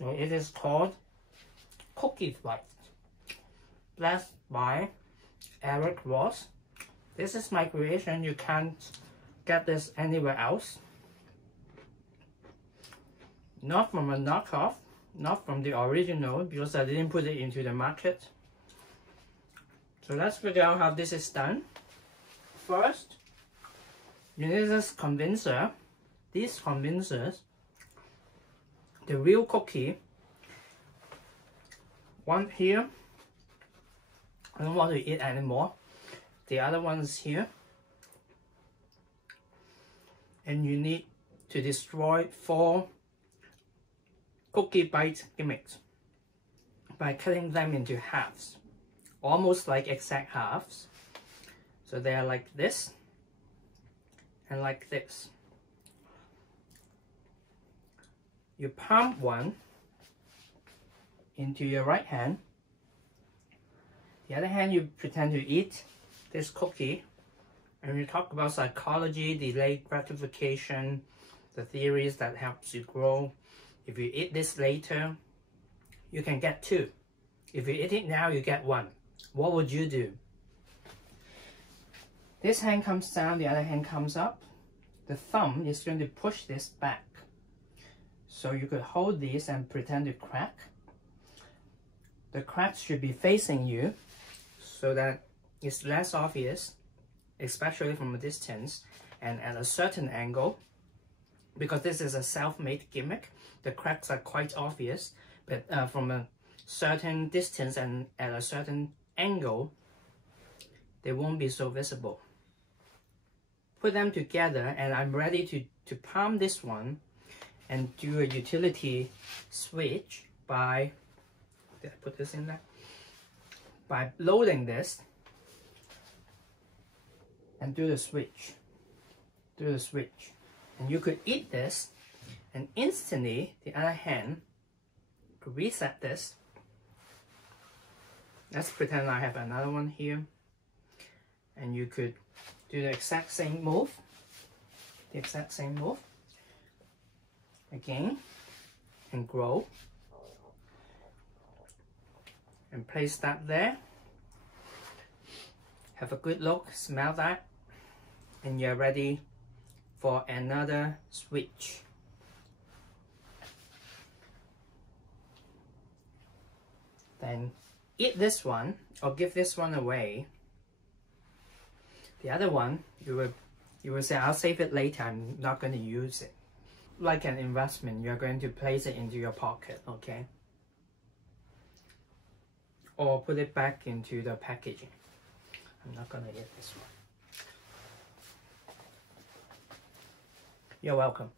So it is called Cookie Flight, blessed by Eric Ross. This is my creation. You can't get this anywhere else. Not from a knockoff, not from the original, because I didn't put it into the market. So let's figure out how this is done. First, you need this condenser. These condensers, the real cookie, one here, I don't want to eat anymore. The other one is here. And you need to destroy 4 cookie bite gimmicks by cutting them into halves, almost like exact halves. So they are like this and like this. You palm one into your right hand. The other hand you pretend to eat this cookie, and you talk about psychology, delayed gratification, the theories that helps you grow. If you eat this later, you can get 2. If you eat it now, you get 1. What would you do? This hand comes down, the other hand comes up. The thumb is going to push this back. So you could hold this and pretend to crack. The cracks should be facing you so that it's less obvious, especially from a distance and at a certain angle. Because this is a self-made gimmick, the cracks are quite obvious, but from a certain distance and at a certain angle, they won't be so visible. Put them together, and I'm ready to palm this one and do a utility switch by, did I put this in there? By loading this and do the switch. And you could eat this, and instantly the other hand could reset this. Let's pretend I have another one here, and you could do the exact same move. Again, and grow. And place that there. Have a good look, smell that, and you're ready for another switch. Then eat this one or give this one away. The other one, you will say, I'll save it later, I'm not going to use it. Like an investment, you're going to place it into your pocket, okay? Or put it back into the packaging. I'm not going to eat this one. You're welcome.